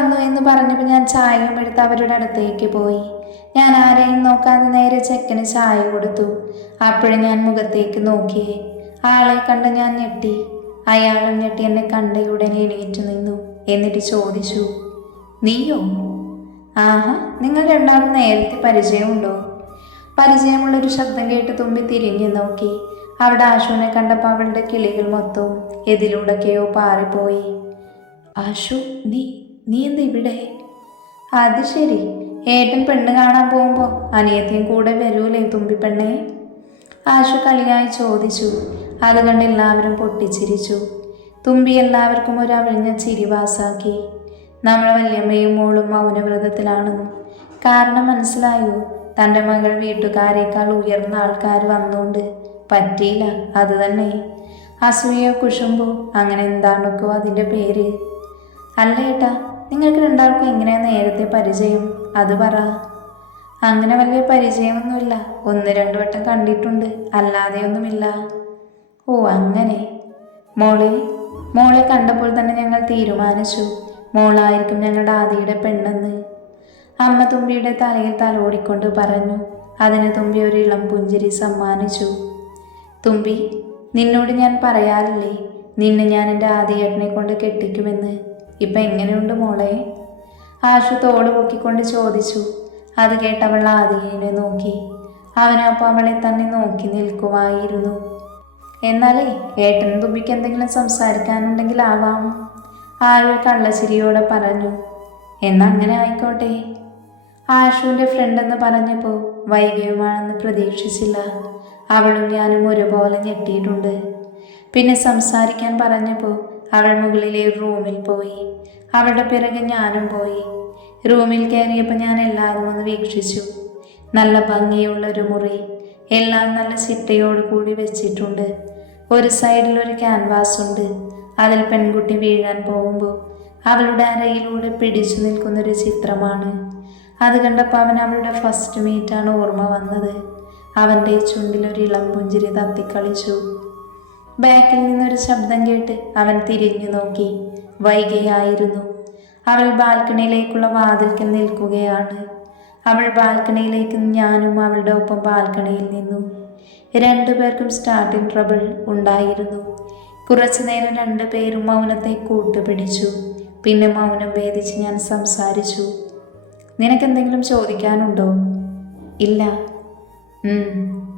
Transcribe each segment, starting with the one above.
വന്നു എന്ന് പറഞ്ഞപ്പോൾ ഞാൻ ചായയും എടുത്ത് അവരുടെ അടുത്തേക്ക് പോയി. ഞാൻ ആരെയും നോക്കാതെ നേരെ ചെക്കന് ചായ കൊടുത്തു. അപ്പോഴും ഞാൻ മുഖത്തേക്ക് നോക്കിയേ. ആളെ കണ്ട് ഞാൻ ഞെട്ടി. അയാളും ഞെട്ടി എന്നെ കണ്ടയുടനെ എണീറ്റ് നിന്നു. എന്നിട്ട് ചോദിച്ചു, നീയോ? ആഹാ, നിങ്ങൾ രണ്ടാളും നേരത്തെ പരിചയമുണ്ടോ? പരിചയമുള്ളൊരു ശബ്ദം കേട്ട് തുമ്പി തിരിഞ്ഞു നോക്കി. അവിടെ ആശുവിനെ കണ്ടപ്പോൾ അവളുടെ കിളികൾ മൊത്തവും എതിലൂടൊക്കെയോ പാറിപ്പോയി. ആശു, നീ എന്താ ഇവിടെ? അത് ശരി, ഏട്ടൻ പെണ്ണ് കാണാൻ പോകുമ്പോൾ അനിയത്തിയും കൂടെ വരൂലേ തുമ്പി പെണ്ണേ? ആശു കളിയായി ചോദിച്ചു. അത് കണ്ട് എല്ലാവരും പൊട്ടിച്ചിരിച്ചു. തുമ്പി എല്ലാവർക്കും ഒരു അവിഴിഞ്ഞ ചിരി പാസാക്കി. നമ്മൾ വല്യമ്മയും മോളും മൗനവ്രതത്തിലാണെന്നും കാരണം മനസ്സിലായോ? തൻ്റെ മകൾ വീട്ടുകാരേക്കാൾ ഉയർന്ന ആൾക്കാർ വന്നുകൊണ്ട് പറ്റിയില്ല. അത് തന്നെ അസൂയോ കുശുമ്പോ അങ്ങനെ എന്താണൊക്കെ അതിൻ്റെ പേര്. അല്ല ഏട്ടാ, നിങ്ങൾക്ക് രണ്ടാൾക്കും എങ്ങനെയാണ് നേരത്തെ പരിചയം? അത് പറ. അങ്ങനെ വലിയ പരിചയമൊന്നുമില്ല, 1-2 വട്ടം കണ്ടിട്ടുണ്ട്, അല്ലാതെയൊന്നുമില്ല. ഓ അങ്ങനെ. മോളെ കണ്ടപ്പോൾ തന്നെ ഞങ്ങൾ തീരുമാനിച്ചു മോളായിരിക്കും ഞങ്ങളുടെ ആദിയുടെ പെണ്ണെന്ന്. അമ്മ തുമ്പിയുടെ തലയിൽ തലോടിക്കൊണ്ട് പറഞ്ഞു. അതിന് തുമ്പി ഒരു ഇളം പുഞ്ചിരി സമ്മാനിച്ചു. തുമ്പി, നിന്നോട് ഞാൻ പറയാറില്ലേ നിന്നെ ഞാൻ എൻ്റെ ആദിയേട്ടനെ കൊണ്ട് കെട്ടിക്കുമെന്ന്? ഇപ്പം എങ്ങനെയുണ്ട് മോളെ? ആശു തോട് പൊക്കിക്കൊണ്ട് ചോദിച്ചു. അത് കേട്ടവൾ ആദിയെ നോക്കി. അവനപ്പോൾ അവളെ തന്നെ നോക്കി നിൽക്കുമായിരുന്നു. എന്നാലേ ഏട്ടനും തുമ്പിക്ക് എന്തെങ്കിലും സംസാരിക്കാനുണ്ടെങ്കിൽ ആവാം, ആഴ് കള്ളച്ചിരിയോടെ പറഞ്ഞു. എന്നാ അങ്ങനെ ആയിക്കോട്ടെ. ആശുവിൻ്റെ ഫ്രണ്ടെന്ന് പറഞ്ഞപ്പോൾ വൈകിയുമാണെന്ന് പ്രതീക്ഷിച്ചില്ല. അവളും ഞാനും ഒരുപോലെ ഞെട്ടിയിട്ടുണ്ട്. പിന്നെ സംസാരിക്കാൻ പറഞ്ഞപ്പോൾ അവൾ മുകളിലെ റൂമിൽ പോയി. അവളുടെ പിറകെ ഞാനും പോയി. റൂമിൽ കയറിയപ്പോൾ ഞാൻ എല്ലാവരും ഒന്ന് വീക്ഷിച്ചു. നല്ല ഭംഗിയുള്ളൊരു മുറി, എല്ലാം നല്ല ചിട്ടയോട് കൂടി വെച്ചിട്ടുണ്ട്. ഒരു സൈഡിൽ ഒരു ക്യാൻവാസ് ഉണ്ട്. അതിൽ പെൺകുട്ടി വീഴാൻ പോകുമ്പോൾ അവളുടെ അരയിലൂടെ പിടിച്ചു നിൽക്കുന്നൊരു ചിത്രമാണ്. അത് കണ്ടപ്പോൾ അവൻ അവളുടെ ഫസ്റ്റ് മീറ്റാണ് ഓർമ്മ വന്നത്. അവൻ്റെ ചുണ്ടിലൊരു ഇളം പുഞ്ചിരി തത്തിക്കളിച്ചു. ബാക്കിൽ നിന്നൊരു ശബ്ദം കേട്ട് അവൻ തിരിഞ്ഞു നോക്കി. വൈകിയായിരുന്നു. അവൾ ബാൽക്കണിയിലേക്കുള്ള വാതിൽക്കൽ നിൽക്കുകയാണ്. അവൾ ബാൽക്കണിയിലേക്ക്, ഞാനും അവളുടെ ഒപ്പം ബാൽക്കണിയിൽ നിന്നു. 2 പേർക്കും സ്റ്റാർട്ടിംഗ് ട്രബിൾ ഉണ്ടായിരുന്നു. കുറച്ചു നേരം 2 പേരും മൗനത്തെ കൂട്ടുപിടിച്ചു. പിന്നെ മൗനം ഭേദിച്ച് ഞാൻ സംസാരിച്ചു. നിനക്കെന്തെങ്കിലും ചോദിക്കാനുണ്ടോ? ഇല്ല.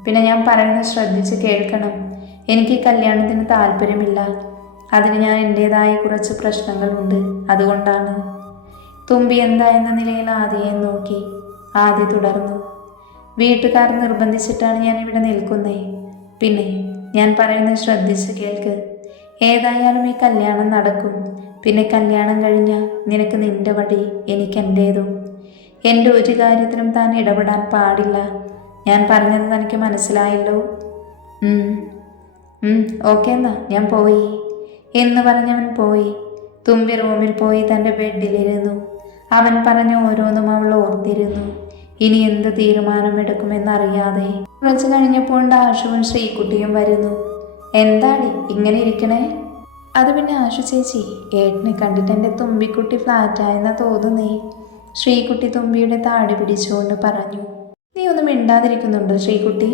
പിന്നെ ഞാൻ പറയുന്നത് ശ്രദ്ധിച്ച് കേൾക്കണം. എനിക്ക് കല്യാണത്തിന് താല്പര്യമില്ല. അതിന് ഞാൻ എൻ്റേതായ കുറച്ച് പ്രശ്നങ്ങളുണ്ട്, അതുകൊണ്ടാണ്. തുമ്പി എന്താ എന്ന നിലയിൽ ആദിയെ നോക്കി. ആദി തുടർന്നു. വീട്ടുകാർ നിർബന്ധിച്ചിട്ടാണ് ഞാൻ ഇവിടെ നിൽക്കുന്നേ. പിന്നെ ഞാൻ പറയുന്നത് ശ്രദ്ധിച്ച് കേൾക്ക്. ഏതായാലും ഈ കല്യാണം നടക്കും. പിന്നെ കല്യാണം കഴിഞ്ഞാൽ നിനക്ക് നിന്റെ വഴി, എനിക്ക് എൻ്റേതും. എൻ്റെ ഒരു കാര്യത്തിനും താൻ ഇടപെടാൻ പാടില്ല. ഞാൻ പറഞ്ഞത് തനിക്ക് മനസ്സിലായല്ലോ? ഓക്കെ എന്നാ ഞാൻ പോയി എന്ന് പറഞ്ഞവൻ പോയി. തുമ്പി റൂമിൽ പോയി തൻ്റെ ബെഡിലിരുന്നു. അവൻ പറഞ്ഞ ഓരോന്നും അവൾ ഓർത്തിരുന്നു. ഇനി എന്ത് തീരുമാനമെടുക്കുമെന്നറിയാതെ. കുറച്ച് കഴിഞ്ഞപ്പോൾ ആശുവും ശ്രീകുട്ടിയും വരുന്നു. എന്താടി ഇങ്ങനെ ഇരിക്കണേ? അത് പിന്നെ ആശു ചേച്ചി, ഏട്ടനെ കണ്ടിട്ട് എൻ്റെ തുമ്പിക്കുട്ടി ഫ്ലാറ്റായെന്നാ തോന്നുന്നേ. ശ്രീകുട്ടി തുമ്പിയുടെ താടി പിടിച്ചുകൊണ്ട് പറഞ്ഞു. നീ ഒന്നും മിണ്ടാതിരിക്കുന്നുണ്ടോ ശ്രീകുട്ടി?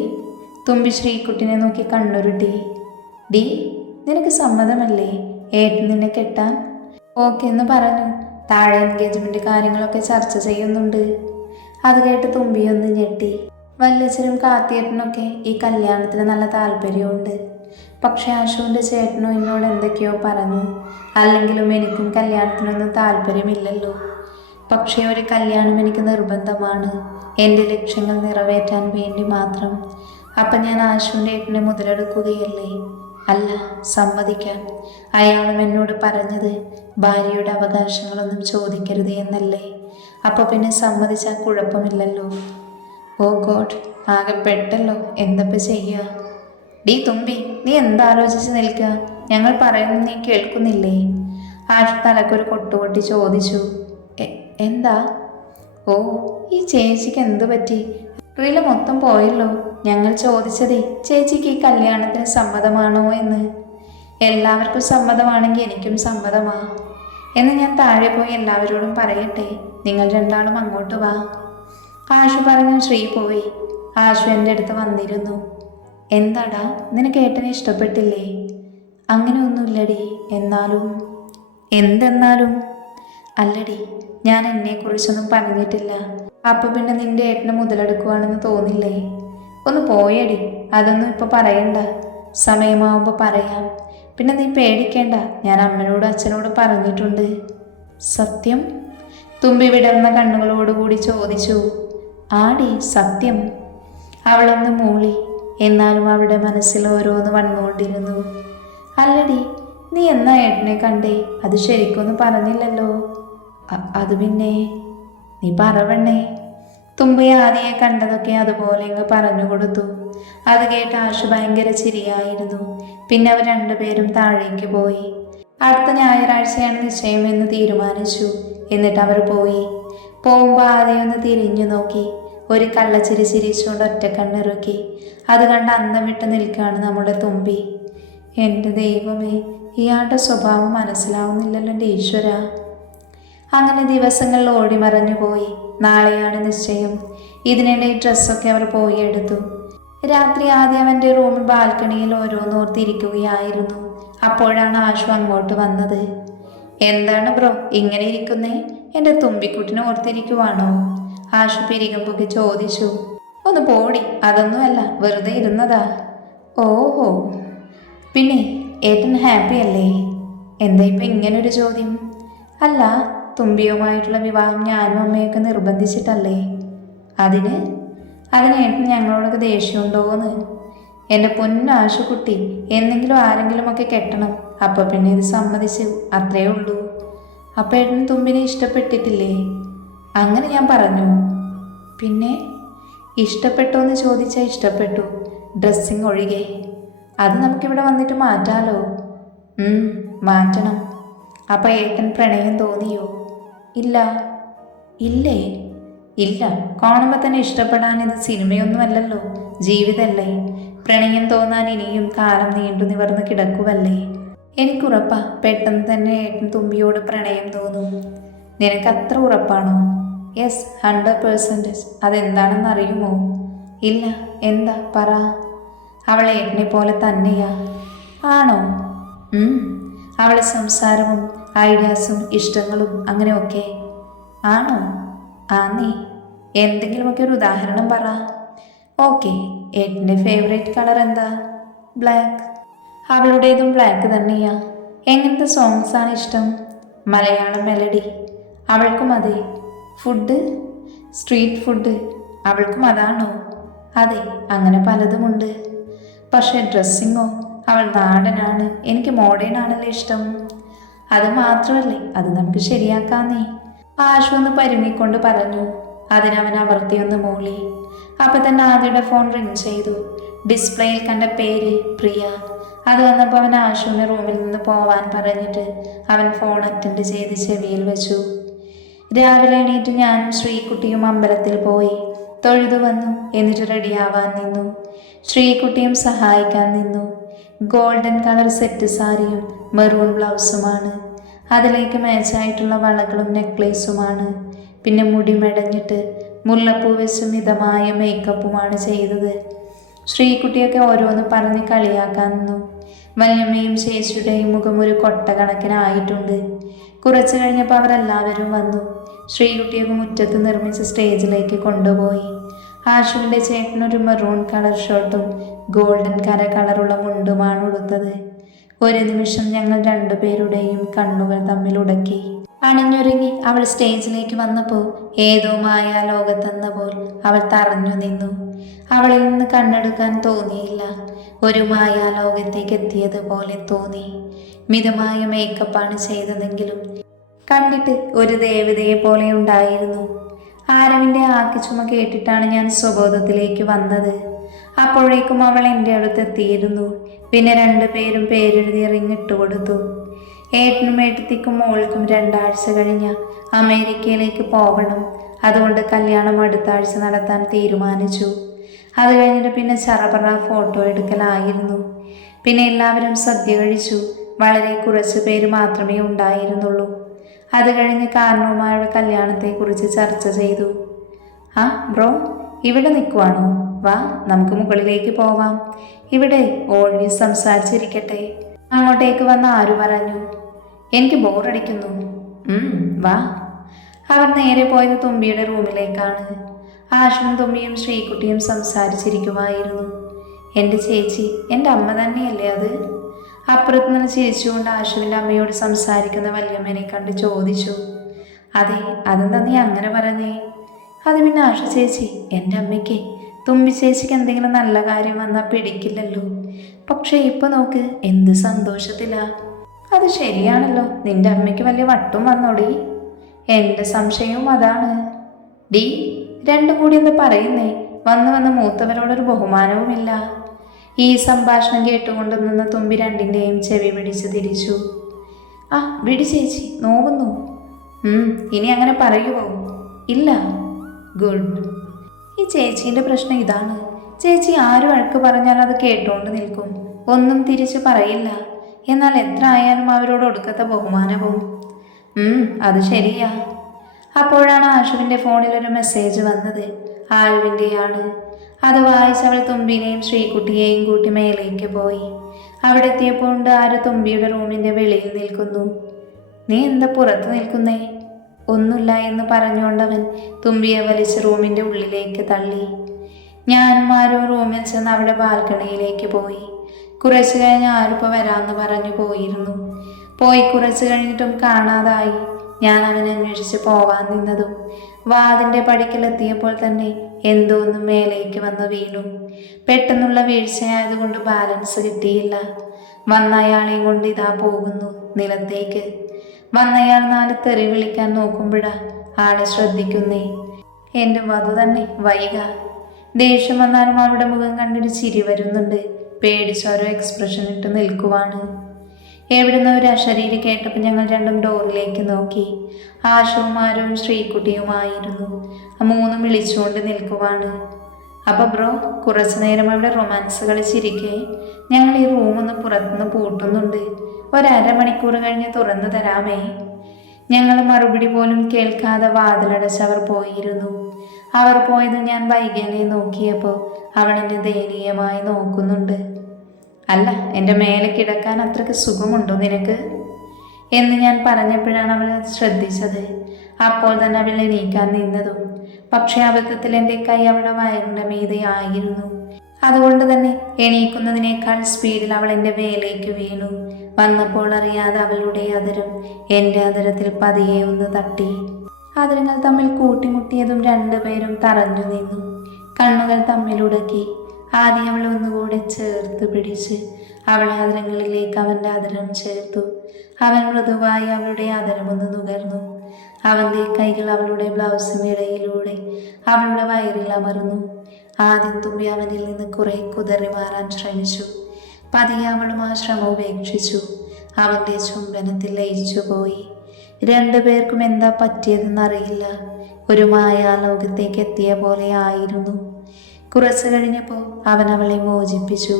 തുമ്പി ശ്രീകുട്ടിനെ നോക്കി കണ്ണുരുട്ടി. ഡി, നിനക്ക് സമ്മതമല്ലേ ഏട്ടൻ നിന്നെ കെട്ടാൻ? ഓക്കെ എന്ന് പറഞ്ഞു. താഴെ എൻഗേജ്മെൻറ്റ് കാര്യങ്ങളൊക്കെ ചർച്ച ചെയ്യുന്നുണ്ട്. അത് കേട്ട് തുമ്പിയൊന്ന് ഞെട്ടി. വല്യച്ഛനും കാത്തിയേട്ടനൊക്കെ ഈ കല്യാണത്തിന് നല്ല താല്പര്യമുണ്ട്. പക്ഷേ ആശുവിൻ്റെ ചേട്ടനോ എന്നോട് എന്തൊക്കെയോ പറഞ്ഞു. അല്ലെങ്കിലും എനിക്കും കല്യാണത്തിനൊന്നും താല്പര്യമില്ലല്ലോ. പക്ഷേ ഒരു കല്യാണം എനിക്ക് നിർബന്ധമാണ്, എൻ്റെ ലക്ഷ്യങ്ങൾ നിറവേറ്റാൻ വേണ്ടി മാത്രം. അപ്പം ഞാൻ ആശുവിൻ്റെ ഏട്ടനെ മുതലെടുക്കുകയല്ലേ? അല്ല, സമ്മതിക്കാം. അയാളും എന്നോട് പറഞ്ഞത് ഭാര്യയുടെ അവകാശങ്ങളൊന്നും ചോദിക്കരുത് എന്നല്ലേ? അപ്പോൾ പിന്നെ സമ്മതിച്ചാൽ കുഴപ്പമില്ലല്ലോ. ഓ ഗോഡ്, ആകെ പെട്ടല്ലോ. എന്തപ്പോൾ ചെയ്യുക? ഡി തുമ്പി, നീ എന്താലോചിച്ച് നിൽക്കുക? ഞങ്ങൾ പറയുന്നത് നീ കേൾക്കുന്നില്ലേ? ആഷ് തലക്കൊരു കൊട്ടുകൊട്ടി ചോദിച്ചു. എന്താ? ഓ, ഈ ചേച്ചിക്ക് എന്തു പറ്റി? റീല മൊത്തം പോയല്ലോ. ഞങ്ങൾ ചോദിച്ചതേ ചേച്ചിക്ക് ഈ കല്യാണത്തിന് സമ്മതമാണോ എന്ന്. എല്ലാവർക്കും സമ്മതമാണെങ്കിൽ എനിക്കും സമ്മതമാ. എന്ന് ഞാൻ താഴെ പോയി എല്ലാവരോടും പറയട്ടെ. നിങ്ങൾ രണ്ടാളും അങ്ങോട്ട് വാ. ആശു പറഞ്ഞു ശ്രീ പോയി. ആശു എൻ്റെ അടുത്ത് വന്നിരുന്നു. എന്താടാ, നിനക്ക് ഏട്ടനെ ഇഷ്ടപ്പെട്ടില്ലേ? അങ്ങനെ ഒന്നുമില്ലടി. എന്നാലും എന്തെന്നാലും? അല്ലടി, ഞാൻ എന്നെക്കുറിച്ചൊന്നും പറഞ്ഞിട്ടില്ല. അപ്പോൾ പിന്നെ നിന്റെ ഏട്ടനെ മുതലെടുക്കുവാണെന്ന് തോന്നില്ലേ? ഒന്ന് പോയടി, അതൊന്നും ഇപ്പോൾ പറയണ്ട. സമയമാവുമ്പോൾ പറയാം. പിന്നെ നീ പേടിക്കേണ്ട, ഞാൻ അമ്മനോടും അച്ഛനോടും പറഞ്ഞിട്ടുണ്ട്. സത്യം? തുമ്പി വിടർന്ന കണ്ണുകളോടുകൂടി ചോദിച്ചു. ആടി, സത്യം. അവളൊന്ന് മൂളി. എന്നാലും അവളുടെ മനസ്സിൽ ഓരോന്ന് വന്നുകൊണ്ടിരുന്നു. അല്ലടി, നീ എന്നാ ഏട്ടനെ കണ്ടേ? അത് ശരിക്കൊന്നും പറഞ്ഞില്ലല്ലോ. അത് പിന്നെ നീ പറവണ്ണേ. തുമ്പി ആദിയെ കണ്ടതൊക്കെ അതുപോലെ അങ്ങ് പറഞ്ഞു കൊടുത്തു. അത് കേട്ട് ആശു ഭയങ്കര ചിരിയായിരുന്നു. പിന്നെ അവർ രണ്ടുപേരും താഴേക്ക് പോയി. അടുത്ത ഞായറാഴ്ചയാണ് നിശ്ചയമെന്ന് തീരുമാനിച്ചു. എന്നിട്ട് അവർ പോയി. പോകുമ്പോൾ ആദ്യമൊന്ന് തിരിഞ്ഞു നോക്കി. ഒരു കള്ളച്ചിരി ചിരിച്ചുകൊണ്ട് ഒറ്റ കണ്ണിറുക്കി. അത് കണ്ട് അന്തം വിട്ട് നിൽക്കുകയാണ് നമ്മുടെ തുമ്പി. എൻ്റെ ദൈവമേ, ഇയാളുടെ സ്വഭാവം മനസ്സിലാവുന്നില്ലല്ലോ എൻ്റെ ഈശ്വര. അങ്ങനെ ദിവസങ്ങൾ ഓടിമറഞ്ഞു പോയി. നാളെയാണ് നിശ്ചയം. ഇതിനിടെ ഡ്രസ്സൊക്കെ അവർ പോയി എടുത്തു. രാത്രി ആദ്യം അവൻ്റെ റൂമിൽ ബാൽക്കണിയിൽ ഓരോന്നോർത്തിരിക്കുകയായിരുന്നു. അപ്പോഴാണ് ആശു അങ്ങോട്ട് വന്നത്. എന്താണ് ബ്രോ ഇങ്ങനെ ഇരിക്കുന്നേ? എൻ്റെ തുമ്പിക്കുട്ടിനെ ഓർത്തിരിക്കുവാണോ? ആശു പിരികമ്പൊക്കെ ചോദിച്ചു. ഒന്ന് പോടി, അതൊന്നുമല്ല, വെറുതെ ഇരുന്നതാ. ഓഹോ, പിന്നെ ഏട്ടൻ ഹാപ്പി അല്ലേ? എന്താ ഇപ്പം ഇങ്ങനൊരു ചോദ്യം? അല്ല, തുമ്പിയുമായിട്ടുള്ള വിവാഹം ഞാനും അമ്മയൊക്കെ നിർബന്ധിച്ചിട്ടല്ലേ? അതിന് ഏട്ടൻ ഞങ്ങളോടൊക്കെ ദേഷ്യമുണ്ടോന്ന്? എൻ്റെ പൊന്നാശുക്കുട്ടി, എന്തെങ്കിലും ആരെങ്കിലുമൊക്കെ കെട്ടണം. അപ്പോൾ പിന്നെ ഇത് സമ്മതിച്ചു, അത്രേ ഉള്ളൂ. അപ്പം ഏട്ടൻ തുമ്പിനെ ഇഷ്ടപ്പെട്ടിട്ടില്ലേ? അങ്ങനെ ഞാൻ പറഞ്ഞു. പിന്നെ ഇഷ്ടപ്പെട്ടോ എന്ന് ചോദിച്ചാൽ ഇഷ്ടപ്പെട്ടു, ഡ്രസ്സിങ് ഒഴികെ. അത് നമുക്കിവിടെ വന്നിട്ട് മാറ്റാലോ. മാറ്റണം. അപ്പം ഏട്ടൻ പ്രണയം തോന്നിയോ? ഇല്ലേ? ഇല്ല, കാണുമ്പോൾ തന്നെ ഇഷ്ടപ്പെടാൻ ഇത് സിനിമയൊന്നുമല്ലല്ലോ, ജീവിതമല്ലേ. പ്രണയം തോന്നാൻ ഇനിയും കാലം നീണ്ടു നിവർന്ന് കിടക്കുവല്ലേ. എനിക്കുറപ്പാ പെട്ടെന്ന് തന്നെ ഏട്ടൻ തുമ്പിയോട് പ്രണയം തോന്നും. നിനക്ക് അത്ര ഉറപ്പാണോ? യെസ്, 100%. അതെന്താണെന്ന് അറിയുമോ? ഇല്ല, എന്താ പറ. അവൾ ഏട്ടനെ പോലെ തന്നെയാ. ആണോ? അവളെ സംസാരവും ഐഡിയാസും ഇഷ്ടങ്ങളും അങ്ങനെയൊക്കെ. ആണോ? നീ എന്തെങ്കിലുമൊക്കെ ഒരു ഉദാഹരണം പറ. ഓക്കെ, ഏട്ടൻ്റെ ഫേവറേറ്റ് കളർ എന്താ? ബ്ലാക്ക്. അവളുടേതും ബ്ലാക്ക് തന്നെയാ. എങ്ങനത്തെ സോങ്സാണ് ഇഷ്ടം? മലയാളം മെലഡി. അവൾക്കും അതെ. ഫുഡ്? Street food. അവൾക്കും അതാണോ? അതെ, അങ്ങനെ പലതുമുണ്ട്. പക്ഷേ ഡ്രസ്സിങ്ങോ? അവൾ നാടനാണ്, എനിക്ക് മോഡേൺ ആണല്ലോ ഇഷ്ടം. അത് മാത്രമല്ലേ, അത് നമുക്ക് ശരിയാക്കാന്നേ. ആശു ഒന്ന് പരുങ്ങിക്കൊണ്ട് പറഞ്ഞു. അതിനവൻ അമർത്തിയൊന്ന് മൂളി. അപ്പം തന്നെ ആദ്യയുടെ ഫോൺ റിങ് ചെയ്തു. ഡിസ്പ്ലേയിൽ കണ്ട പേര് പ്രിയ. അത് വന്നപ്പോൾ അവൻ ആശുവിനെ റൂമിൽ നിന്ന് പോവാൻ പറഞ്ഞിട്ട് അവൻ ഫോൺ അറ്റൻഡ് ചെയ്ത് ചെവിയിൽ വെച്ചു. രാവിലെ എണീറ്റ് ഞാനും ശ്രീകുട്ടിയും അമ്പലത്തിൽ പോയി. തൊഴുതു വന്നു. എന്നിട്ട് റെഡിയാവാൻ നിന്നു. ശ്രീകുട്ടിയും സഹായിക്കാൻ നിന്നു. ഗോൾഡൻ കളർ സെറ്റ് സാരിയും മെറൂൺ ബ്ലൗസുമാണ്. അതിലേക്ക് മാച്ചായിട്ടുള്ള വളകളും നെക്ലേസുമാണ്. പിന്നെ മുടി മെടഞ്ഞിട്ട് മുല്ലപ്പൂ വെച്ച് മിതമായ മേക്കപ്പുമാണ് ചെയ്തത്. ശ്രീകുട്ടിയൊക്കെ ഓരോന്ന് പറഞ്ഞ് കളിയാക്കാൻ നിന്നു. വല്യമ്മയും ചേച്ചിയുടെയും മുഖം ഒരു കൊട്ട കണക്കിനായിട്ടുണ്ട്. കുറച്ചു കഴിഞ്ഞപ്പോൾ അവരെല്ലാവരും വന്നു. ശ്രീകുട്ടിയൊക്കെ മുറ്റത്ത് നിർമ്മിച്ച സ്റ്റേജിലേക്ക് കൊണ്ടുപോയി. ആശുവിൻ്റെ ചേട്ടനൊരു മെറൂൺ കളർ ഷർട്ടും ഗോൾഡൻ കളറുള്ള മുണ്ടുമാണ് ഉടുത്തത്. ഒരു നിമിഷം ഞങ്ങൾ രണ്ടുപേരുടെയും കണ്ണുകൾ തമ്മിൽ ഉടക്കി. അണിഞ്ഞൊരുങ്ങി അവൾ സ്റ്റേജിലേക്ക് വന്നപ്പോൾ ഏതോ മായാലോകത്തെന്ന പോൽ അവൾ തറഞ്ഞു നിന്നു. അവളിൽ നിന്ന് കണ്ണെടുക്കാൻ തോന്നിയില്ല. ഒരു മായാലോകത്തേക്ക് എത്തിയതുപോലെ തോന്നി. മിതമായ മേക്കപ്പാണ് ചെയ്തതെങ്കിലും കണ്ടിട്ട് ഒരു ദേവതയെ പോലെ ഉണ്ടായിരുന്നു. ആരവിൻ്റെ ആക്കിച്ചുമ കേട്ടിട്ടാണ് ഞാൻ സ്വബോധത്തിലേക്ക് വന്നത്. അപ്പോഴേക്കും അവൾ എൻ്റെ അടുത്തെത്തിയിരുന്നു. പിന്നെ രണ്ടുപേരും പേരെഴുതി റിങ് ഇട്ടുകൊടുത്തു. ഏട്ടനും ഏട്ടത്തിക്കും മോൾക്കും 2 ആഴ്ച കഴിഞ്ഞ് അമേരിക്കയിലേക്ക് പോകണം. അതുകൊണ്ട് കല്യാണം അടുത്ത ആഴ്ച നടത്താൻ തീരുമാനിച്ചു. അത് കഴിഞ്ഞിട്ട് പിന്നെ ചറപറ ഫോട്ടോ എടുക്കലായിരുന്നു. പിന്നെ എല്ലാവരും സദ്യ കഴിച്ചു. വളരെ കുറച്ച് പേര് മാത്രമേ ഉണ്ടായിരുന്നുള്ളൂ. അത് കഴിഞ്ഞ് കാരണവന്മാരുടെ കല്യാണത്തെക്കുറിച്ച് ചർച്ച ചെയ്തു. ആ ബ്രോ, ഇവിടെ നിൽക്കുവാണോ? വാ, നമുക്ക് മുകളിലേക്ക് പോവാം. ഇവിടെ ഓൾറെഡി സംസാരിച്ചിരിക്കട്ടെ. അങ്ങോട്ടേക്ക് വന്ന ആരു പറഞ്ഞു. എനിക്ക് ബോറടിക്കുന്നു. വാ. അവർ നേരെ പോയത് തുമ്പിയുടെ റൂമിലേക്കാണ്. ആശുവും തുമ്പിയും ശ്രീകുട്ടിയും സംസാരിച്ചിരിക്കുമായിരുന്നു. എൻ്റെ ചേച്ചി, എൻ്റെ അമ്മ തന്നെയല്ലേ അത്? അപ്പുറത്ത് നിന്ന് ചിരിച്ചുകൊണ്ട് ആശുവിൻ്റെ അമ്മയോട് സംസാരിക്കുന്ന വല്യമ്മനെ കണ്ട് ചോദിച്ചു. അതെ, അതെന്താ നീ അങ്ങനെ പറഞ്ഞേ? അത് പിന്നെ ആശു ചേച്ചി, എൻ്റെ അമ്മയ്ക്ക് തുമ്പി ചേച്ചിക്ക് എന്തെങ്കിലും നല്ല കാര്യം വന്നാൽ പിടിക്കില്ലല്ലോ. പക്ഷേ ഇപ്പം നോക്ക്, എന്ത് സന്തോഷത്തിലാ. അത് ശരിയാണല്ലോ, നിന്റെ അമ്മയ്ക്ക് വലിയ വട്ടും വന്നോടി. എൻ്റെ സംശയവും അതാണ്. ഡി, രണ്ടും കൂടി എന്താ പറയുന്നേ? വന്ന് മൂത്തവരോടൊരു ബഹുമാനവുമില്ല. ഈ സംഭാഷണം കേട്ടുകൊണ്ട് നിന്ന തുമ്പി രണ്ടിൻ്റെയും ചെവി പിടിച്ച് തിരിച്ചു. ആ വിടി ചേച്ചി, നോവുന്നു. ഇനി അങ്ങനെ പറയുമോ? ഇല്ല. ഗുഡ്. ഈ ചേച്ചീൻ്റെ പ്രശ്നം ഇതാണ്. ചേച്ചി ആര് വഴക്ക് പറഞ്ഞാൽ അത് കേട്ടുകൊണ്ട് നിൽക്കും, ഒന്നും തിരിച്ചു പറയില്ല. എന്നാൽ എത്ര ആയാലും അവരോട് ഒടുക്കത്തെ ബഹുമാനവും. അത് ശരിയാ. അപ്പോഴാണ് ആശുവിൻ്റെ ഫോണിൽ ഒരു മെസ്സേജ് വന്നത്. ആയുവിൻ്റെയാണ്. അത് വായിച്ചവൾ തുമ്പിനെയും ശ്രീകുട്ടിയെയും കൂട്ടി മേലേക്ക് പോയി. അവിടെ എത്തിയപ്പോൾ ആര് തുമ്പിയുടെ റൂമിൻ്റെ വെളിയിൽ നിൽക്കുന്നു. നീ എന്താ പുറത്ത് നിൽക്കുന്നേ? ഒന്നുമില്ല എന്ന് പറഞ്ഞുകൊണ്ടവൻ തുമ്പിയെ വലിച്ച് റൂമിൻ്റെ ഉള്ളിലേക്ക് തള്ളി. ഞാനും ആരും റൂമിൽ ചെന്ന് അവിടെ ബാൽക്കണിയിലേക്ക് പോയി. കുറച്ച് കഴിഞ്ഞ് ആരിപ്പോൾ വരാമെന്ന് പറഞ്ഞു പോയിരുന്നു. പോയി കുറച്ച് കഴിഞ്ഞിട്ടും കാണാതായി. ഞാൻ അവനെ അന്വേഷിച്ച് പോവാൻ നിന്നതും വാതിൻ്റെ പടിക്കലെത്തിയപ്പോൾ തന്നെ എന്തോ ഒന്ന് മേലേക്ക് വന്ന് വീണു. പെട്ടെന്നുള്ള വീഴ്ചയായതുകൊണ്ട് ബാലൻസ് കിട്ടിയില്ല. വന്നയാളെയും കൊണ്ട് ഇതാ പോകുന്നു നിലത്തേക്ക്. വന്നയാൾ 4 തെറി വിളിക്കാൻ നോക്കുമ്പോഴാ ആളെ ശ്രദ്ധിക്കുന്നേ. എൻ്റെ വധു തന്നെ വൈക. ദേഷ്യം വന്നാലും അവളുടെ മുഖം കണ്ടിട്ട് ചിരി വരുന്നുണ്ട്. പേടിച്ചോരോ എക്സ്പ്രഷൻ ഇട്ട് നിൽക്കുവാണ്. എവിടുന്ന് ഒരു അശരീരി കേട്ടപ്പോൾ ഞങ്ങൾ രണ്ടും ഡോറിലേക്ക് നോക്കി. ആശുവും ആരും ശ്രീകുട്ടിയുമായിരുന്നു. 3 വിളിച്ചുകൊണ്ട് നിൽക്കുവാണ്. അപ്പോൾ ബ്രോ, കുറച്ചു നേരം അവിടെ റൊമാൻസ് കളിച്ചിരിക്കെ ഞങ്ങൾ ഈ റൂമൊന്ന് പുറത്തുനിന്ന് പൂട്ടുന്നുണ്ട്. 1/2 മണിക്കൂർ കഴിഞ്ഞ് തുറന്നു തരാമേ. ഞങ്ങൾ മറുപടി പോലും കേൾക്കാതെ വാതിലടച്ചവർ പോയിരുന്നു. അവർ പോയത് ഞാൻ വൈകനെ നോക്കിയപ്പോൾ അവൾ എന്നെ ദയനീയമായി നോക്കുന്നുണ്ട്. അല്ല, എൻ്റെ മേലെ കിടക്കാൻ അത്രയ്ക്ക് സുഖമുണ്ടോ നിനക്ക് എന്ന് ഞാൻ പറഞ്ഞപ്പോഴാണ് അവൾ ശ്രദ്ധിച്ചത്. അപ്പോൾ തന്നെ അവൾ എണീക്കാൻ നിന്നതും. പക്ഷേ അബദ്ധത്തിൽ എൻ്റെ കൈ അവളുടെ വയറിൻ്റെ മീതെ ആയിരുന്നു. അതുകൊണ്ട് തന്നെ എണീക്കുന്നതിനേക്കാൾ സ്പീഡിൽ അവൾ എൻ്റെ മേലേക്ക് വീണു. വന്നപ്പോൾ അറിയാതെ അവളുടെ അതരം എൻ്റെ അതരത്തിൽ പതിയെ ഒന്ന് തട്ടി. അതരങ്ങൾ തമ്മിൽ കൂട്ടിമുട്ടിയതും 2 പേരും തറഞ്ഞു നിന്നു. കണ്ണുകൾ തമ്മിലുടക്കി. ആദ്യം അവൾ ഒന്നുകൂടെ ചേർത്ത് പിടിച്ച് അവളെ അതരങ്ങളിലേക്ക് അവൻ്റെ അതരം ചേർത്തു. അവൻ മൃദുവായി അവളുടെ അതരമൊന്ന് നുകർന്നു. അവൻ്റെ കൈകൾ അവളുടെ ബ്ലൗസിനിടയിലൂടെ അവളുടെ വയറിൽ അമർന്നു. ആദ്യം തുമ്പി അവനിൽ നിന്ന് കുറെ കുതറി മാറാൻ ശ്രമിച്ചു. പതിയെ അവളും ആ ശ്രമം ഉപേക്ഷിച്ചു. അവൻ്റെ ചുംബനത്തിൽ ലയിച്ചു പോയി. 2 പേർക്കും എന്താ പറ്റിയതെന്നറിയില്ല. ഒരു മായാലോകത്തേക്ക് എത്തിയ പോലെ ആയിരുന്നു. കുറച്ച് കഴിഞ്ഞപ്പോൾ അവൻ അവളെ മോചിപ്പിച്ചു.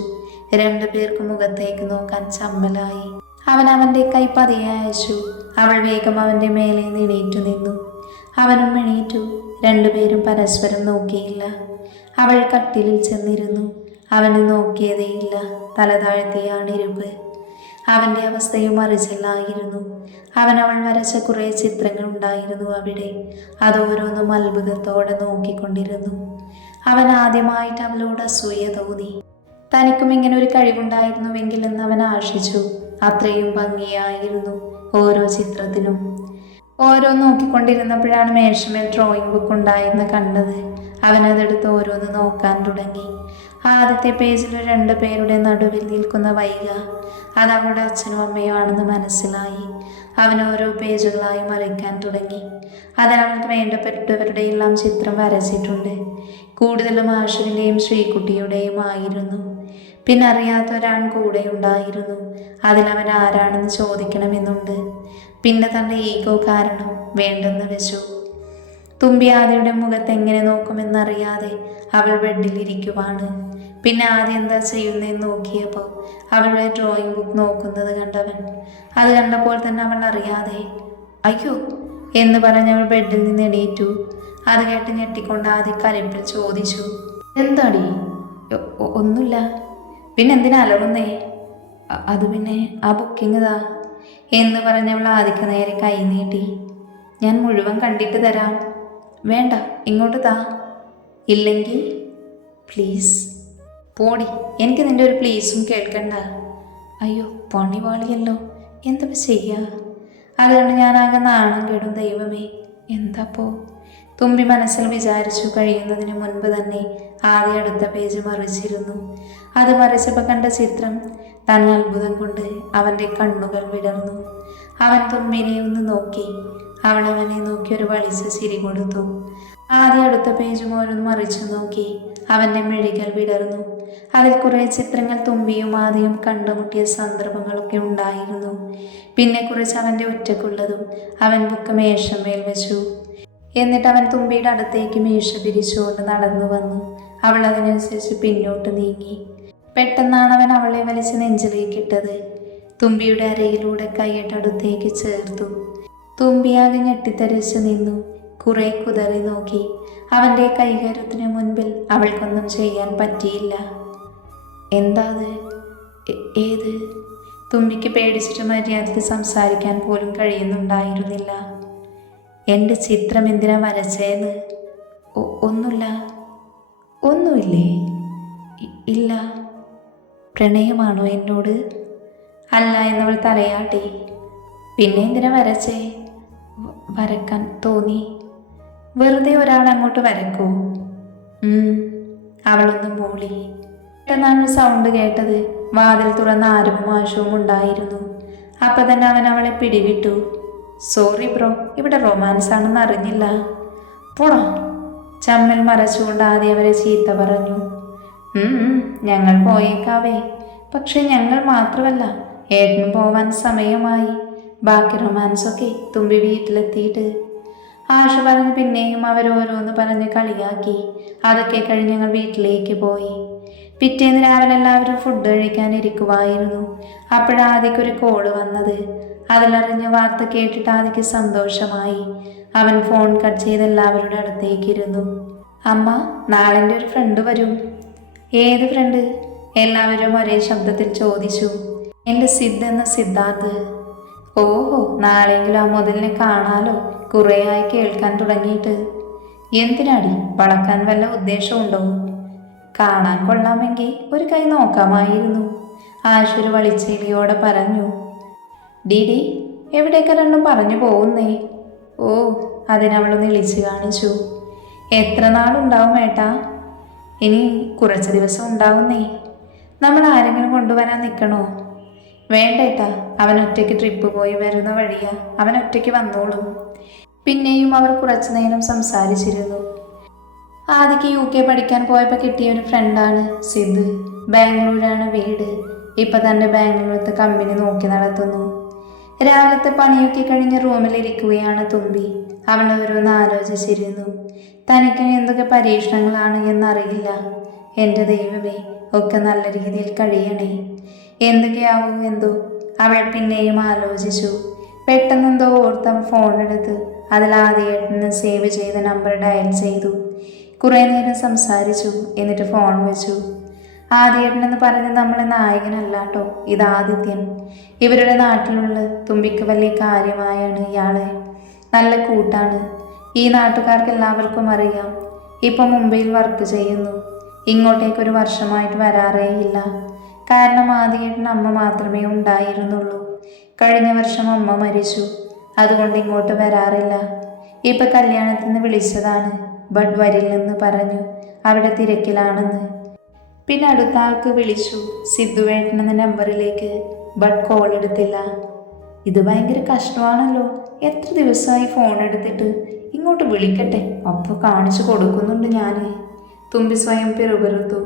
2 പേർക്കും മുഖത്തേക്ക് നോക്കാൻ ചമ്മലായി. അവൻ അവൻ്റെ കൈ പതിയെ അയച്ചു. അവൾ വേഗം അവൻ്റെ മേലെ എണീറ്റു നിന്നു. അവനും എണീറ്റു. 2 പേരും പരസ്പരം നോക്കിയില്ല. അവൾ കട്ടിലിൽ ചെന്നിരുന്നു. അവനെ നോക്കിയതേയില്ല. തല താഴ്ത്തിയാണ് ഇരിപ്പ്. അവൻ്റെ അവസ്ഥയും മറിച്ചല്ലായിരുന്നു. അവൾ വരച്ച കുറേ ചിത്രങ്ങൾ ഉണ്ടായിരുന്നു അവിടെ. അതോരോന്നും അത്ഭുതത്തോടെ നോക്കിക്കൊണ്ടിരുന്നു. അവൻ ആദ്യമായിട്ട് അവളോട് അസൂയ തോന്നി. തനിക്കും ഇങ്ങനെ ഒരു കഴിവുണ്ടായിരുന്നുവെങ്കിൽ എന്ന് അവൻ ആശിച്ചു. അത്രയും ഭംഗിയായിരുന്നു ഓരോ ചിത്രത്തിനും. ഓരോ നോക്കിക്കൊണ്ടിരുന്നപ്പോഴാണ് മേശമേൽ ഡ്രോയിങ് ബുക്ക് ഉണ്ടായിരുന്ന കണ്ടത്. അവനതെടുത്ത് ഓരോന്ന് നോക്കാൻ തുടങ്ങി. ആദ്യത്തെ പേജിൽ 2 പേരുടെ നടുവിൽ നിൽക്കുന്ന വൈക. അത് അവളുടെ അച്ഛനും അമ്മയും ആണെന്ന് മനസ്സിലായി. അവൻ ഓരോ പേജുകളായി മറിക്കാൻ തുടങ്ങി. അതിൽ അവൾക്ക് വേണ്ടപ്പെട്ടവരുടെ എല്ലാം ചിത്രം വരച്ചിട്ടുണ്ട്. കൂടുതലും ആശുവിൻ്റെയും ശ്രീകുട്ടിയുടെയും ആയിരുന്നു. പിന്നെ അറിയാത്ത ഒരാൾ കൂടെ ഉണ്ടായിരുന്നു. അതിലവൻ ആരാണെന്ന് ചോദിക്കണമെന്നുണ്ട്. പിന്നെ തൻ്റെ ഈഗോ കാരണം വേണ്ടെന്ന് വെച്ചു. തുമ്പി ആദ്യയുടെ മുഖത്ത് എങ്ങനെ നോക്കുമെന്നറിയാതെ അവൾ ബെഡിലിരിക്കുവാണ്. പിന്നെ ആദ്യം എന്താ ചെയ്യുന്നതെന്ന് നോക്കിയപ്പോൾ അവളുടെ ഡ്രോയിങ് ബുക്ക് നോക്കുന്നത് കണ്ടവൻ. അത് കണ്ടപ്പോൾ തന്നെ അവൾ അറിയാതെ അയ്യോ എന്ന് പറഞ്ഞവൾ ബെഡിൽ നിന്ന് എണീറ്റു. അത് കേട്ട് ഞെട്ടിക്കൊണ്ട് ആദ്യ കലിപ്പിൽ ചോദിച്ചു, എന്താടി? ഒന്നുമില്ല. പിന്നെന്തിനാ അലറുന്നേ? അത് പിന്നെ ആ ബുക്കിംഗ് താ എന്ന് പറഞ്ഞവൾ ആദിക്ക് നേരെ കൈ നീട്ടി. ഞാൻ മുഴുവൻ കണ്ടിട്ട് തരാം. വേണ്ട, ഇങ്ങോട്ട് താ. ഇല്ലെങ്കിൽ പ്ലീസ്. പോടി, എനിക്ക് നിൻ്റെ ഒരു പ്ലീസും കേൾക്കണ്ട. അയ്യോ പണിവാളിയല്ലോ, എന്താ ചെയ്യാ? അതുകൊണ്ട് ഞാനാകെ നാണം കേടും. ദൈവമേ, എന്താപ്പോ? തുമ്പി മനസ്സിൽ വിചാരിച്ചു കഴിയുന്നതിന് മുൻപ് തന്നെ ആദ്യ അടുത്ത പേജ് മറിച്ചിരുന്നു. അത് മറിച്ചപ്പോൾ കണ്ട ചിത്രം തന്നെ അത്ഭുതം കൊണ്ട് അവൻ്റെ കണ്ണുകൾ വിടർന്നു. അവൻ തുമ്പിനെ ഒന്ന് നോക്കി. അവൾ അവനെ നോക്കി ഒരു വളിച്ച ചിരി കൊടുത്തു. ആദ്യ അടുത്ത പേജും ഓരോന്ന് മറിച്ചു നോക്കി. അവൻ്റെ മിഴികൾ വിടർന്നു. അതിൽ കുറേ ചിത്രങ്ങൾ തുമ്പിയും ആദ്യം കണ്ടുമുട്ടിയ സന്ദർഭങ്ങളൊക്കെ ഉണ്ടായിരുന്നു. പിന്നെ കുറച്ച് അവൻ്റെ ഒറ്റക്കുള്ളതും. അവൻ ബുക്ക് മേശമേൽ വെച്ചു. എന്നിട്ട് അവൻ തുമ്പിയുടെ അടുത്തേക്ക് മീശ പിരിച്ചുകൊണ്ട് നടന്നു വന്നു. അവൾ അതിനനുസരിച്ച് പിന്നോട്ട് നീങ്ങി. പെട്ടെന്നാണ് അവൻ അവളെ വലിച്ച് നെഞ്ചിലേക്ക് ഇട്ടത്. തുമ്പിയുടെ അരയിലൂടെ കൈയിട്ട് അടുത്തേക്ക് ചേർത്തു. തുമ്പിയാകെ ഞെട്ടിത്തരിച്ച് നിന്നു. കുറെ കുതറി നോക്കി. അവൻ്റെ കൈകരുത്തിന് മുൻപിൽ അവൾക്കൊന്നും ചെയ്യാൻ പറ്റിയില്ല. എന്താ അത്? ഏത്? തുമ്പിക്ക് പേടിച്ചിട്ട് മര്യാദയ്ക്ക് സംസാരിക്കാൻ പോലും കഴിയുന്നുണ്ടായിരുന്നില്ല. എൻ്റെ ചിത്രം എന്തിനാ വരച്ചേന്ന്? ഒന്നുമില്ല. ഒന്നുമില്ലേ? ഇല്ല. പ്രണയമാണോ എന്നോട്? അല്ല എന്നവൾ തലയാട്ടി. പിന്നെ എന്തിനാ വരച്ചേ? വരക്കാൻ തോന്നി. വെറുതെ ഒരാൾ അങ്ങോട്ട് വരക്കൂ? അവളൊന്ന് മൂളി. പെട്ടെന്നാണ് സൗണ്ട് കേട്ടത്. വാതിൽ തുറന്ന ആരും ആശവും ഉണ്ടായിരുന്നു. അപ്പം തന്നെ അവൻ അവളെ പിടിവിട്ടു. സോറി ബ്രോ, ഇവിടെ റൊമാൻസ് ആണെന്ന് അറിഞ്ഞില്ല. പോടാ. ചമ്മൽ മറച്ചുകൊണ്ട് ആദ്യം അവരെ ചീത്ത പറഞ്ഞു. ഞങ്ങൾ പോയേക്കാവേ. പക്ഷെ ഞങ്ങൾ മാത്രമല്ല, ഏട്ടനും പോവാൻ സമയമായി. ബാക്കി റൊമാൻസൊക്കെ തുമ്പി വീട്ടിലെത്തിയിട്ട്. ആശ പറഞ്ഞ് പിന്നെയും അവരോരോന്ന് പറഞ്ഞ് കളിയാക്കി. അതൊക്കെ കഴിഞ്ഞ് ഞങ്ങൾ വീട്ടിലേക്ക് പോയി. പിറ്റേന്ന് രാവിലെ എല്ലാവരും ഫുഡ് കഴിക്കാനിരിക്കുമായിരുന്നു. അപ്പോഴാദ്യക്കൊരു കോള് വന്നത്. അതിലറിഞ്ഞ വാർത്ത കേട്ടിട്ട് ആദ്യക്ക് സന്തോഷമായി. അവൻ ഫോൺ കട്ട് ചെയ്ത് എല്ലാവരുടെ അടുത്തേക്ക് ഇരുന്നു. അമ്മ, നാളെ എൻ്റെ ഒരു ഫ്രണ്ട് വരും. ഏത് ഫ്രണ്ട്? എല്ലാവരും ഒരേ ശബ്ദത്തിൽ ചോദിച്ചു. എൻ്റെ സിദ്ധ് എന്ന സിദ്ധാർത്ഥ്. ഓഹോ, നാളെയെങ്കിലും ആ മുതലിനെ കാണാലോ. കുറേയായി കേൾക്കാൻ തുടങ്ങിയിട്ട്. എന്തിനാടി? വളക്കാൻ വല്ല ഉദ്ദേശമുണ്ടോ? കാണാൻ കൊള്ളാമെങ്കിൽ ഒരു കൈ നോക്കാമായിരുന്നു. ആശുരു വളിച്ചെളിയോടെ പറഞ്ഞു. ഡിഡി, എവിടേക്ക് രണ്ടും പറഞ്ഞു പോകുന്നേ? ഓ, അതിനവളൊന്ന് ഇളിച്ചു കാണിച്ചു. എത്ര നാളുണ്ടാവും ഏട്ടാ? ഇനി കുറച്ച് ദിവസം ഉണ്ടാവുന്നേ. നമ്മൾ ആരെങ്കിലും കൊണ്ടുവരാൻ നിൽക്കണോ? വേണ്ടേട്ടാ, അവൻ ഒറ്റയ്ക്ക് ട്രിപ്പ് പോയി വരുന്ന വഴിയാ. അവൻ ഒറ്റയ്ക്ക് വന്നോളും. പിന്നെയും അവർ കുറച്ചു നേരം സംസാരിച്ചിരുന്നു. ആദ്യക്ക് UK പഠിക്കാൻ പോയപ്പോൾ കിട്ടിയ ഒരു ഫ്രണ്ടാണ് സിദ്ധ്. ബാംഗ്ലൂരാണ് വീട്. ഇപ്പം തൻ്റെ ബാംഗ്ലൂരത്തെ കമ്പനി നോക്കി നടത്തുന്നു. രാവിലത്തെ പണിയൊക്കെ കഴിഞ്ഞ് റൂമിലിരിക്കുകയാണ് തുമ്പി. അവൾ ഓരോന്ന് ആലോചിച്ചിരുന്നു. തനിക്ക് എന്തൊക്കെ പരീക്ഷണങ്ങളാണ് എന്നറിയില്ല. എൻ്റെ ദൈവമേ, ഒക്കെ നല്ല രീതിയിൽ കഴിയണേ. എന്തൊക്കെയാവും എന്തോ അവൾ പിന്നെയും ആലോചിച്ചു. പെട്ടെന്നെന്തോ ഓർത്ത് അവൾ ഫോണെടുത്ത് അതിലാദ്യമായിട്ട് സേവ് ചെയ്ത നമ്പർ ഡയൽ ചെയ്തു. കുറേ നേരം സംസാരിച്ചു. എന്നിട്ട് ഫോൺ വെച്ചു. ആദ്യേട്ടനെന്ന് പറഞ്ഞ് നമ്മളെ നായകനല്ലാട്ടോ, ഇത് ആദിത്യൻ. ഇവരുടെ നാട്ടിലുള്ള തുമ്പിക്ക് വലിയ കാര്യമായാണ് ഇയാളെ. നല്ല കൂട്ടാണ്. ഈ നാട്ടുകാർക്ക് എല്ലാവർക്കും അറിയാം. ഇപ്പം മുംബൈയിൽ വർക്ക് ചെയ്യുന്നു. ഇങ്ങോട്ടേക്കൊരു വർഷമായിട്ട് വരാറേയില്ല. കാരണം ആദ്യേട്ടൻ അമ്മ മാത്രമേ ഉണ്ടായിരുന്നുള്ളൂ. കഴിഞ്ഞ വർഷം അമ്മ മരിച്ചു. അതുകൊണ്ട് ഇങ്ങോട്ട് വരാറില്ല. ഇപ്പം കല്യാണത്തിന് വിളിച്ചതാണ്. ബട്ട് വരില്ലെന്ന് പറഞ്ഞു. അവിടെ തിരക്കിലാണെന്ന്. പിന്നെ അടുത്ത ആൾക്ക് വിളിച്ചു, സിദ്ധുവേട്ടനെന്ന നമ്പറിലേക്ക്. ബട്ട് കോൾ എടുത്തില്ല. ഇത് ഭയങ്കര കഷ്ടമാണല്ലോ. എത്ര ദിവസമായി ഫോൺ എടുത്തിട്ട്. ഇങ്ങോട്ട് വിളിക്കട്ടെ, അപ്പോൾ കാണിച്ചു കൊടുക്കുന്നുണ്ട് ഞാൻ. തുമ്പി സ്വയം പിറുപിറുത്തു.